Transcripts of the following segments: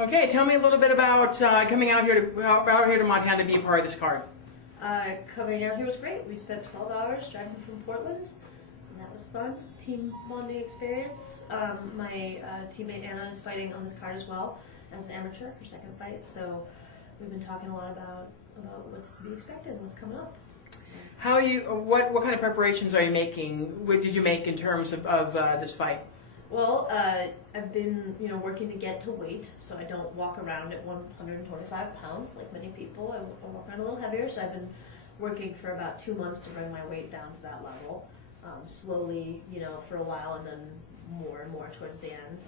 Okay, tell me a little bit about coming out here to Montana to be a part of this card. Coming out here was great. We spent 12 hours driving from Portland, and that was fun. Team bonding experience. My teammate Anna is fighting on this card as well as an amateur, her second fight. So we've been talking a lot about what's to be expected and what's coming up. What kind of preparations are you making? What did you make in terms of this fight? Well, I've been working to get to weight, so I don't walk around at 125 pounds like many people. I walk around a little heavier, so I've been working for about 2 months to bring my weight down to that level. Slowly, for a while, and then more and more towards the end.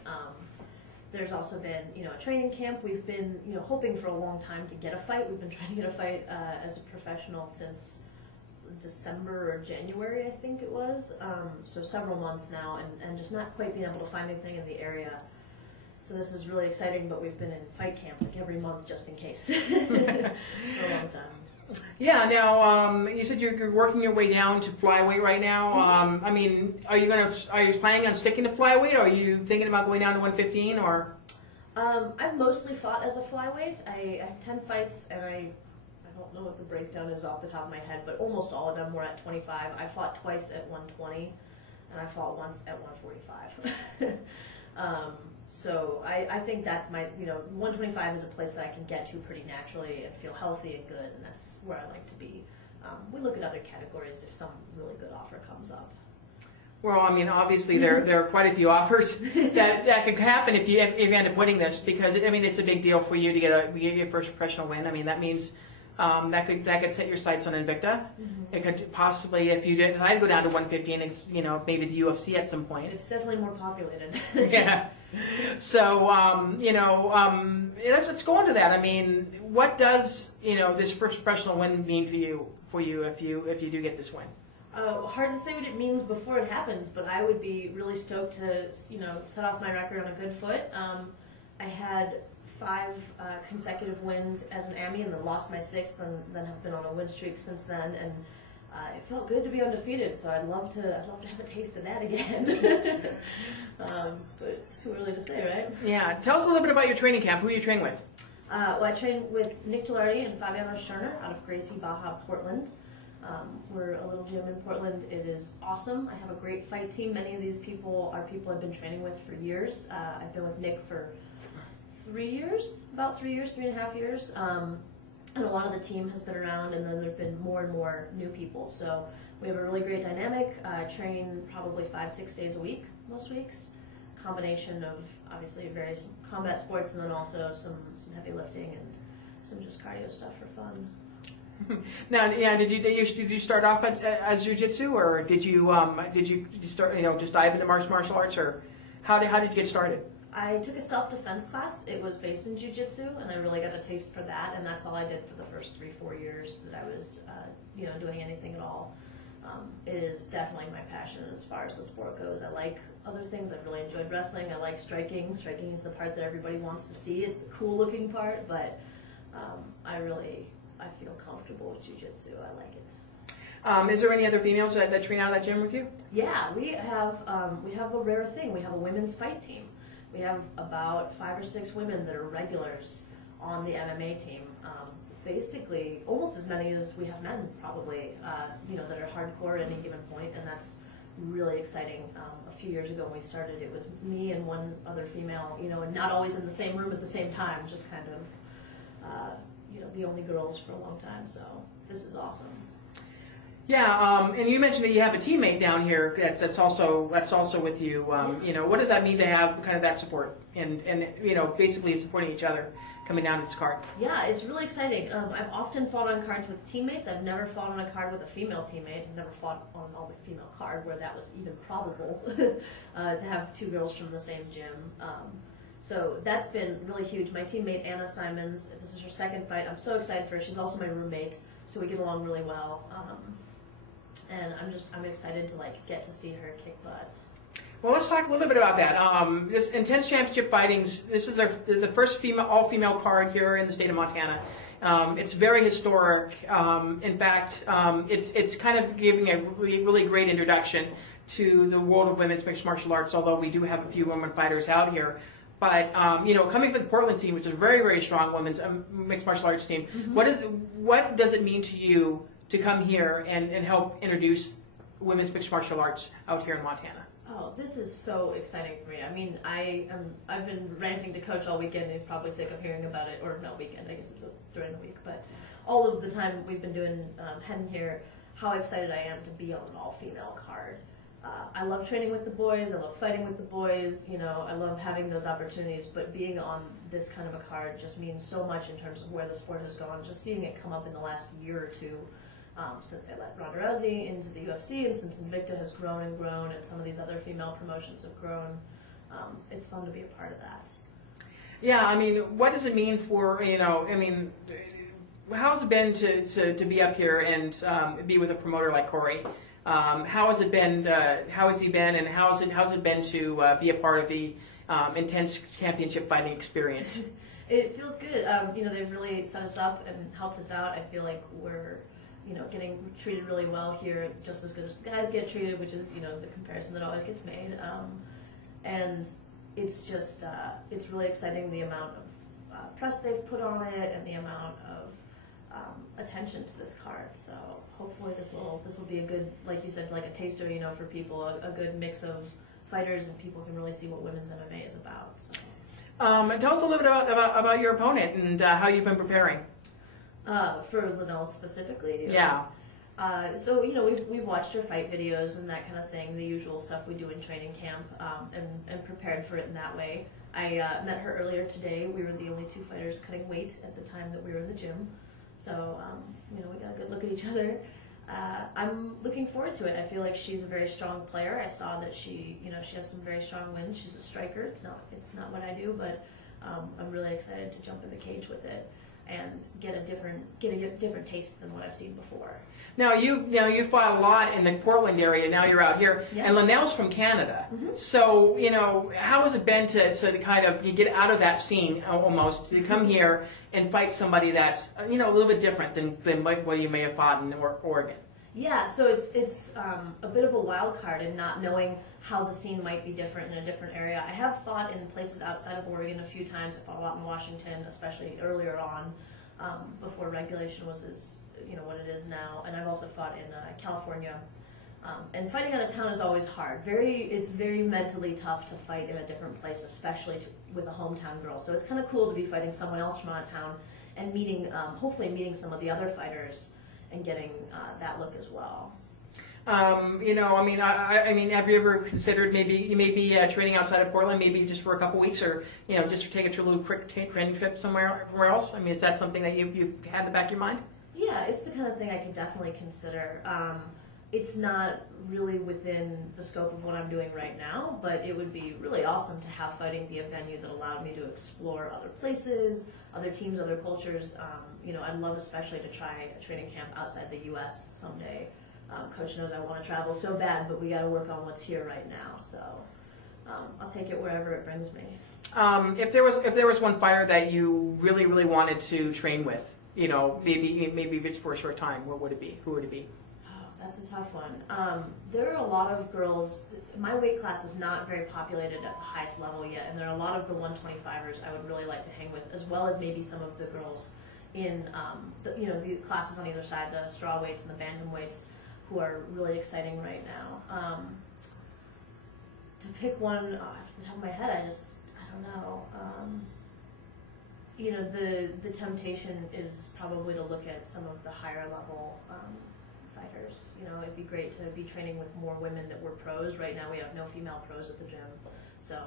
There's also been, a training camp. We've been, hoping for a long time to get a fight. We've been trying to get a fight as a professional since December or January, I think it was. So several months now, and just not quite being able to find anything in the area. So this is really exciting, but we've been in fight camp like every month just in case for a long time. Yeah. Now, you said you're working your way down to flyweight right now. I mean, are you planning on sticking to flyweight, or are you thinking about going down to 115, or? I've mostly fought as a flyweight. I have 10 fights, and I don't know what the breakdown is off the top of my head, but almost all of them were at 25. I fought twice at 120, and I fought once at 145. So I think that's my, 125 is a place that I can get to pretty naturally and feel healthy and good, and that's where I like to be. We look at other categories if some really good offer comes up. Well, I mean, obviously there are quite a few offers that could happen if you end up winning this, because I mean it's a big deal for you to get your first professional win. I mean that means that could set your sights on Invicta. Mm-hmm. It could possibly, if you decide to go down to 115, it's maybe the UFC at some point. It's definitely more populated. Yeah. So let's go into that. I mean, what does this first professional win mean for you if you do get this win? Hard to say what it means before it happens, but I would be really stoked to set off my record on a good foot. I had 5 consecutive wins as an Ammy, and then lost my 6th, and then have been on a win streak since then. And it felt good to be undefeated, so I'd love to have a taste of that again. But too early to say, right? Yeah. Tell us a little bit about your training camp. Who are you training with? Well, I train with Nick Gilardi and Fabiano Scherner out of Gracie, Baja, Portland. We're a little gym in Portland. It is awesome. I have a great fight team. Many of these people are people I've been training with for years. I've been with Nick for 3 years, about 3 years, 3.5 years. And a lot of the team has been around, and then there've been more and more new people. So we have a really great dynamic. I train probably 5-6 days a week, most weeks. Combination of obviously various combat sports, and then also some heavy lifting and some just cardio stuff for fun. Now, yeah, did you start off as jiu-jitsu, or did you start just dive into martial arts, or how did you get started? I took a self-defense class. It was based in jiu-jitsu, and I really got a taste for that, and that's all I did for the first 3-4 years that I was doing anything at all. It is definitely my passion as far as the sport goes. I like other things. I've really enjoyed wrestling. I like striking. Striking is the part that everybody wants to see. It's the cool-looking part, but I feel comfortable with jiu-jitsu. I like it. Is there any other females that train out of that gym with you? Yeah, we have a rare thing. We have a women's fight team. We have about 5 or 6 women that are regulars on the MMA team. Basically, almost as many as we have men, probably, that are hardcore at any given point, and that's really exciting. A few years ago when we started, it was me and one other female, and not always in the same room at the same time, just kind of, the only girls for a long time, so this is awesome. Yeah, and you mentioned that you have a teammate down here that's also with you. What does that mean to have kind of that support and basically supporting each other coming down to this card? Yeah, it's really exciting. I've often fought on cards with teammates. I've never fought on a card with a female teammate. I've never fought on an all-female card where that was even probable to have 2 girls from the same gym. So that's been really huge. My teammate Anna Simons, this is her 2nd fight. I'm so excited for her. She's also my roommate, so we get along really well. And I'm excited to get to see her kick butt. Well, let's talk a little bit about that. This Intense Championship Fightings, this is the first all-female card here in the state of Montana. It's very historic. In fact, it's kind of giving a really great introduction to the world of women's mixed martial arts, although we do have a few women fighters out here. But coming from the Portland scene, which is a very, very strong women's mixed martial arts team, what does it mean to you to come here and help introduce women's mixed martial arts out here in Montana? Oh, this is so exciting for me. I mean, I've been ranting to Coach all weekend, and he's probably sick of hearing about it. Or no, weekend, I guess it's during the week. But all of the time we've been doing heading here, how excited I am to be on an all-female card. I love training with the boys. I love fighting with the boys. I love having those opportunities. But being on this kind of a card just means so much in terms of where the sport has gone. Just seeing it come up in the last year or two. Since they let Ronda Rousey into the UFC, and since Invicta has grown and grown, and some of these other female promotions have grown, it's fun to be a part of that. Yeah, I mean, what does it mean for, how's it been to be up here and be with a promoter like Corey? How has it been, how has he been, and how's it been to be a part of the intense championship fighting experience? It feels good. They've really set us up and helped us out. I feel like we're getting treated really well here, just as good as the guys get treated, which is, the comparison that always gets made. And it's just, it's really exciting the amount of press they've put on it and the amount of attention to this card. So hopefully this will be a good, like you said, like a taster, for people, a good mix of fighters, and people can really see what women's MMA is about. So. Tell us a little bit about your opponent and how you've been preparing. For Lynnell specifically? Yeah. So, we've watched her fight videos and that kind of thing, the usual stuff we do in training camp, and prepared for it in that way. I met her earlier today. We were the only two fighters cutting weight at the time that we were in the gym. So, we got a good look at each other. I'm looking forward to it. I feel like she's a very strong player. I saw that she has some very strong wins. She's a striker. It's not what I do, but I'm really excited to jump in the cage with it and get a different taste than what I've seen before. Now you fought a lot in the Portland area. Now you're out here, yeah. And Lynnell's from Canada. Mm-hmm. So how has it been to kind of get out of that scene almost to come here and fight somebody that's a little bit different than what you may have fought in Oregon? Yeah, so it's a bit of a wild card in not knowing how the scene might be different in a different area. I have fought in places outside of Oregon a few times. I fought a lot in Washington, especially earlier on, before regulation was as what it is now. And I've also fought in California. And fighting out of town is always hard. It's very mentally tough to fight in a different place, especially with a hometown girl. So it's kind of cool to be fighting someone else from out of town and hopefully meeting some of the other fighters and getting that look as well. Have you ever considered maybe training outside of Portland, maybe just for a couple weeks, or just take a little quick training trip somewhere else? I mean, is that something that you've had in the back of your mind? Yeah, it's the kind of thing I can definitely consider. It's not really within the scope of what I'm doing right now, but it would be really awesome to have fighting be a venue that allowed me to explore other places, other teams, other cultures. I'd love especially to try a training camp outside the U.S. someday. Coach knows I want to travel so bad, but we got to work on what's here right now. So I'll take it wherever it brings me. If there was one fighter that you really, really wanted to train with, maybe if it's for a short time, what would it be? Who would it be? Oh, that's a tough one. There are a lot of girls. My weight class is not very populated at the highest level yet, and there are a lot of the 125ers I would really like to hang with, as well as maybe some of the girls in the classes on either side, the straw weights and the bantam weights, who are really exciting right now. To pick one off the top of my head, I don't know. The temptation is probably to look at some of the higher level fighters. It'd be great to be training with more women that were pros. Right now we have no female pros at the gym, so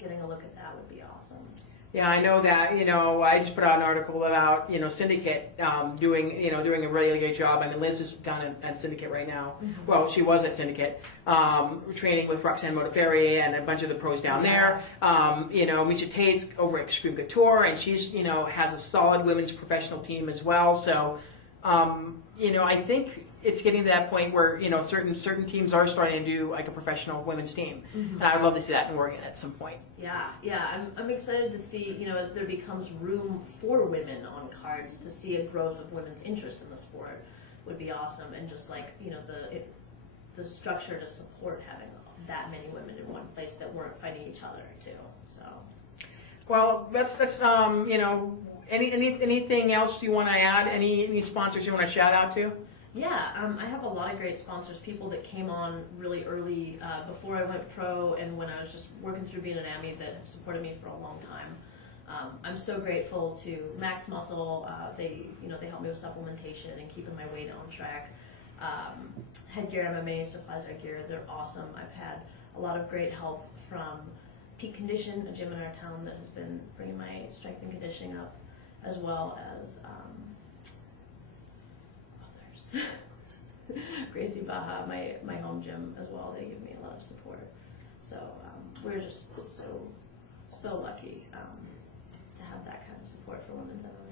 getting a look at that would be awesome. Yeah, I know that. I just put out an article about Syndicate doing a really good job. I mean, Liz is down at Syndicate right now. Mm-hmm. Well, she was at Syndicate, training with Roxanne Modafferi and a bunch of the pros down there. Misha Tate's over at Extreme Couture, and she's has a solid women's professional team as well. So, I think it's getting to that point where certain teams are starting to do like a professional women's team, mm-hmm. And I'd love to see that in Oregon at some point. Yeah, I'm excited to see as there becomes room for women on cards, to see a growth of women's interest in the sport would be awesome, and just like the structure to support having that many women in one place that weren't fighting each other too. So. Well, that's you know, anything else you want to add? Any sponsors you want to shout out to? Yeah, I have a lot of great sponsors, people that came on really early before I went pro and when I was just working through being an AMI that have supported me for a long time. I'm so grateful to Max Muscle. They help me with supplementation and keeping my weight on track. Headgear MMA supplies our gear. They're awesome. I've had a lot of great help from Peak Condition, a gym in our town that has been bringing my strength and conditioning up, as well as others. Gracie Baja, my home gym as well. They give me a lot of support. So we're just so lucky to have that kind of support for women's MMA.